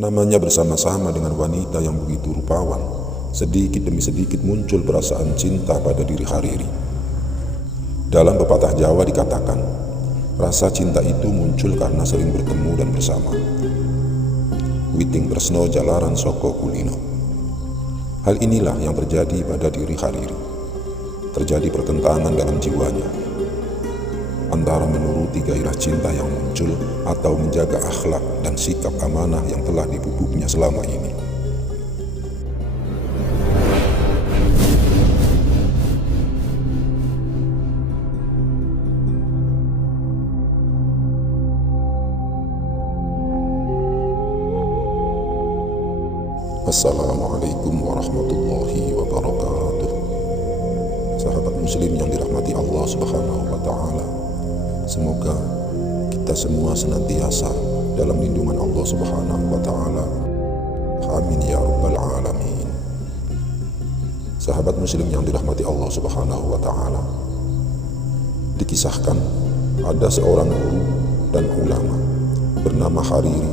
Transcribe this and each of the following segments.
Namanya bersama-sama dengan wanita yang begitu rupawan, sedikit demi sedikit muncul perasaan cinta pada diri Hariri. Dalam pepatah Jawa dikatakan, rasa cinta itu muncul karena sering bertemu dan bersama. Witing Tresno Jalaran Soko Kulino. Hal inilah yang terjadi pada diri Hariri. Terjadi pertentangan dalam jiwanya, antara menuruti gairah cinta yang muncul atau menjaga akhlak dan sikap amanah yang telah dipupuknya selama ini. Assalamualaikum warahmatullahi wabarakatuh. Sahabat muslim yang dirahmati Allah Subhanahu wa ta'ala, semoga kita semua senantiasa dalam lindungan Allah Subhanahu wa ta'ala. Amin ya rabbal alamin. Sahabat muslim yang dirahmati Allah Subhanahu wa ta'ala, dikisahkan ada seorang guru dan ulama bernama Hariri,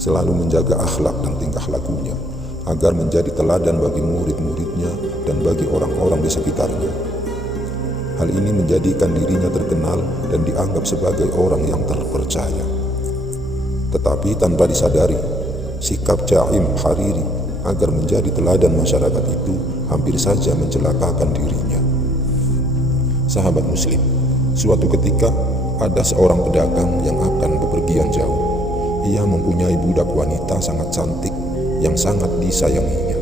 selalu menjaga akhlak dan tingkah lakunya agar menjadi teladan bagi murid-muridnya dan bagi orang-orang di sekitarnya. Hal ini menjadikan dirinya terkenal dan dianggap sebagai orang yang terpercaya. Tetapi tanpa disadari, sikap jaim Hariri agar menjadi teladan masyarakat itu hampir saja mencelakakan dirinya. Sahabat muslim, suatu ketika ada seorang pedagang yang akan bepergian jauh. Ia mempunyai budak wanita sangat cantik yang sangat disayanginya.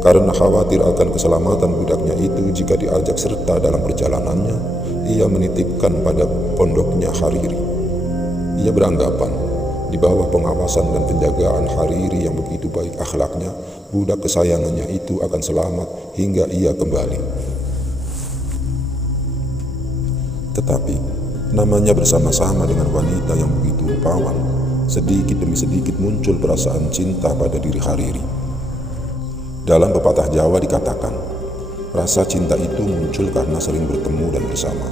Karena khawatir akan keselamatan budaknya itu jika diajak serta dalam perjalanannya, ia menitipkan pada pondoknya Hariri. Ia beranggapan di bawah pengawasan dan penjagaan Hariri yang begitu baik akhlaknya, budak kesayangannya itu akan selamat hingga ia kembali. Tetapi namanya bersama-sama dengan wanita yang begitu rupawan, sedikit demi sedikit muncul perasaan cinta pada diri Hariri. Dalam pepatah Jawa dikatakan, rasa cinta itu muncul karena sering bertemu dan bersama.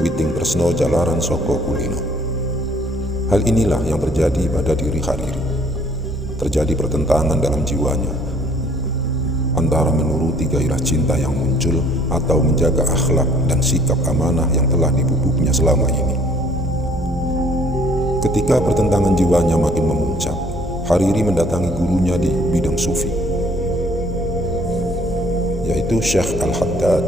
Witing Tresno Jalaran Soko Kulino. Hal inilah yang terjadi pada diri Hariri. Terjadi pertentangan dalam jiwanya, antara menuruti gairah cinta yang muncul atau menjaga akhlak dan sikap amanah yang telah dipupuknya selama ini. Ketika pertentangan jiwanya makin memuncak, Hariri mendatangi gurunya di bidang sufi, yaitu Syekh Al-Haddad.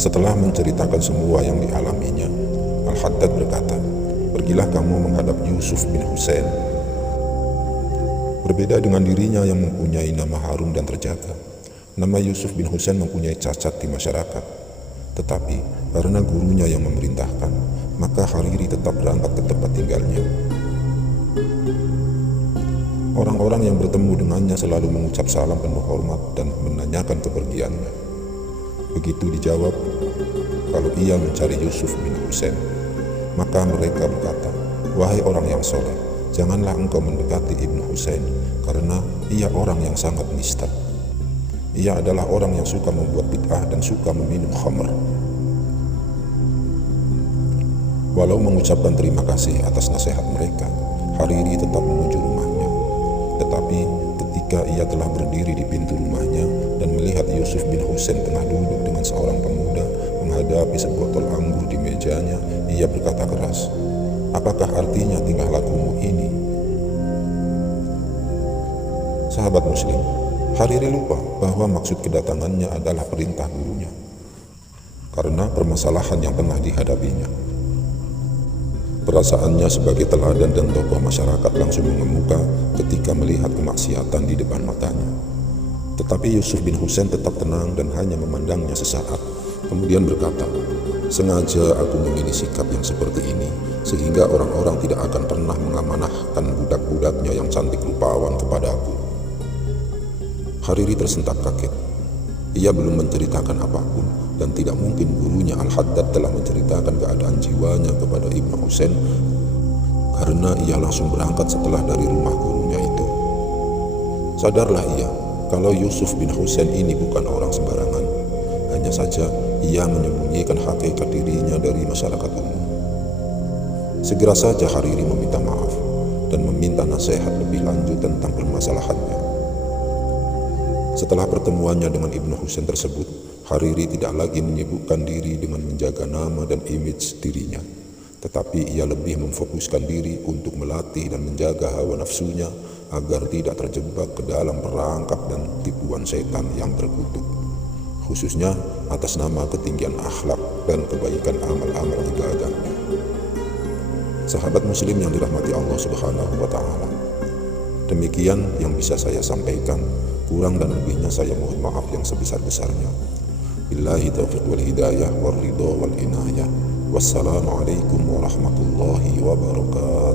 Setelah menceritakan semua yang dialaminya, Al-Haddad berkata, "Pergilah kamu menghadap Yusuf bin Husain." Berbeda dengan dirinya yang mempunyai nama harum dan terjaga, nama Yusuf bin Husain mempunyai cacat di masyarakat. Tetapi karena gurunya yang memerintahkan, maka Hariri tetap berangkat ke tempat tinggalnya. Orang-orang yang bertemu dengannya selalu mengucap salam penuh hormat dan menanyakan kepergiannya. Begitu dijawab kalau ia mencari Yusuf bin Husain, maka mereka berkata, "Wahai orang yang soleh, janganlah engkau mendekati Ibnu Husain, karena ia orang yang sangat nista. Ia adalah orang yang suka membuat bid'ah dan suka meminum khamr." Walau mengucapkan terima kasih atas nasihat mereka, Hariri tetap menuju rumahnya. Tetapi ketika ia telah berdiri di pintu rumahnya dan melihat Yusuf bin Husain tengah duduk dengan seorang pemuda menghadapi sebotol anggur di mejanya, ia berkata keras, "Apakah artinya tingkah lakumu ini?" Sahabat muslim, Hariri lupa bahwa maksud kedatangannya adalah perintah gurunya karena permasalahan yang pernah dihadapinya. Perasaannya sebagai teladan dan tokoh masyarakat langsung mengemuka ketika melihat kemaksiatan di depan matanya. Tetapi Yusuf bin Husain tetap tenang dan hanya memandangnya sesaat, kemudian berkata, "Sengaja aku memilih sikap yang seperti ini, sehingga orang-orang tidak akan pernah mengamanahkan budak-budaknya yang cantik rupawan kepadaku." Hariri tersentak kaget. Ia belum menceritakan apapun, dan tidak mungkin gurunya Al-Haddad telah menceritakan keadaan jiwanya kepada Ibnu Husain, karena ia langsung berangkat setelah dari rumah gurunya itu. Sadarlah ia kalau Yusuf bin Husain ini bukan orang sembarangan, hanya saja ia menyembunyikan hakikat dirinya dari masyarakat umum. Segera saja Hariri meminta maaf, dan meminta nasihat lebih lanjut tentang permasalahannya. Setelah pertemuannya dengan Ibnu Husain tersebut, Hariri tidak lagi menyibukkan diri dengan menjaga nama dan image dirinya, tetapi ia lebih memfokuskan diri untuk melatih dan menjaga hawa nafsunya agar tidak terjebak ke dalam perangkap dan tipuan setan yang terkutuk, khususnya atas nama ketinggian akhlak dan kebaikan amal-amal ibadahnya. Sahabat muslim yang dirahmati Allah Subhanahu wa Ta'ala, demikian yang bisa saya sampaikan. Kurang dan lebihnya saya mohon maaf yang sebesar-besarnya. Billahi taufiq wal hidayah wal ridha wal inayah. Wassalamualaikum warahmatullahi wabarakatuh.